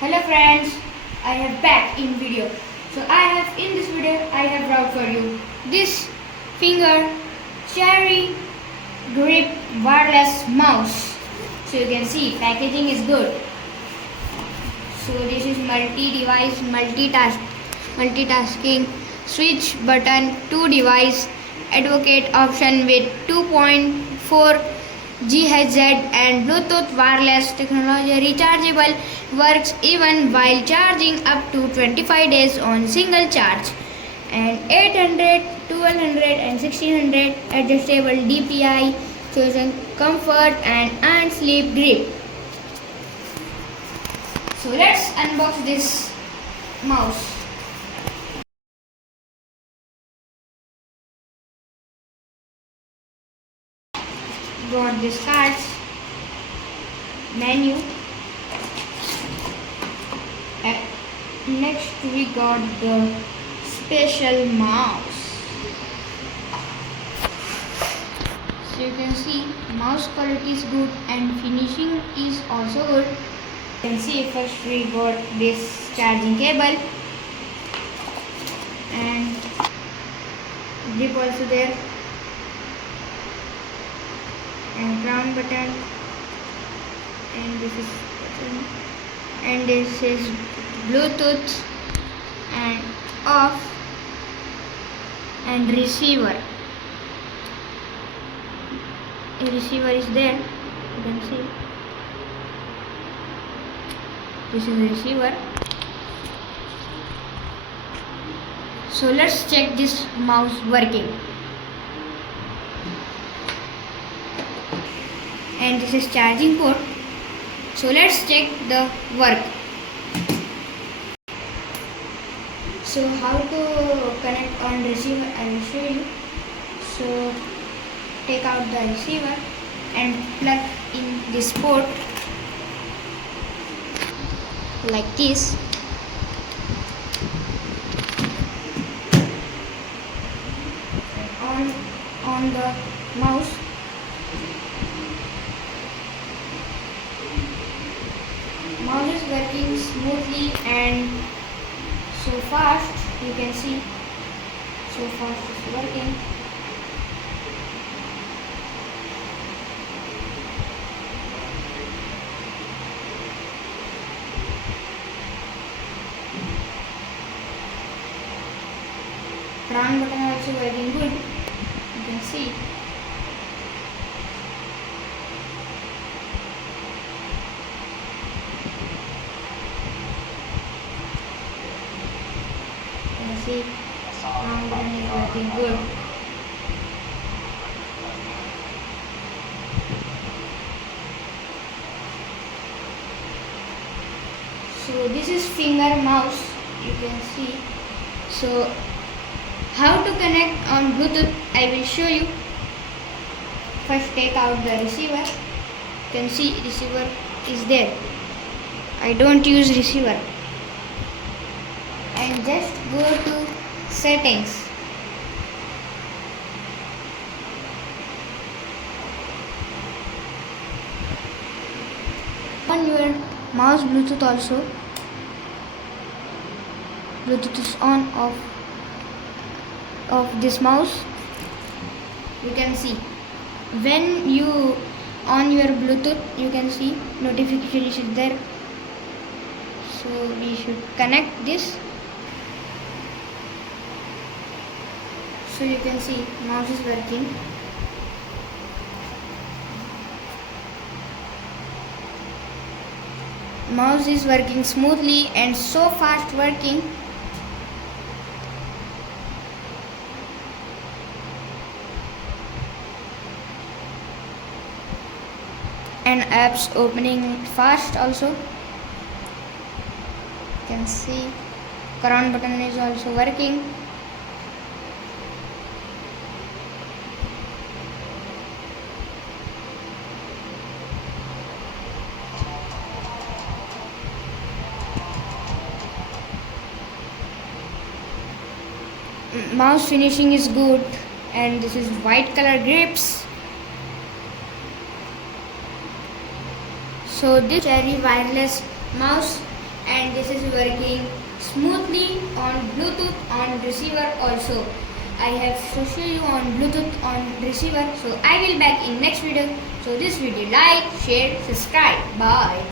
Hello friends, I have back in video. So in this video I have brought for you this finger cherry grip wireless mouse. So you can see packaging is good. So this is multi-device multitasking switch button 2 device advocate option with 2.4 GHz and Bluetooth wireless technology rechargeable works even while charging up to 25 days on single charge and 800, 1200 and 1600 adjustable DPI chosen comfort and sleep grip. So let's unbox this mouse. Got this cards, menu. Next we got the special mouse. So you can see mouse quality is good and finishing is also good. You can see first we got this charging cable and grip also there and crown button and this is button and this is Bluetooth and off and receiver. A receiver is there, you can see this is the receiver. So let's check this mouse working. And this is charging port. So let's check the work. So how to connect on receiver I will show you. So take out the receiver and plug in this port like this. On the mouse. Mouse is working smoothly and so fast, you can see so fast it's working. Crown button also working good, you can see. See, crown button is working good. So this is finger mouse, you can see. So how to connect on Bluetooth I will show you. First take out the receiver. You can see receiver is there. I don't use receiver. And just go to settings. On your mouse Bluetooth also. Bluetooth is on of this mouse. You can see when you on your Bluetooth you can see notification is there. So we should connect this. So you can see mouse is working. Mouse is working smoothly and so fast working. And apps opening fast also. You can see crown button is also working. Mouse finishing is good and this is white color grips. So this cherry wireless mouse and this is working smoothly on Bluetooth on receiver also. I have shown you on Bluetooth on receiver. So I will back in next video. So this video like, share, subscribe. Bye.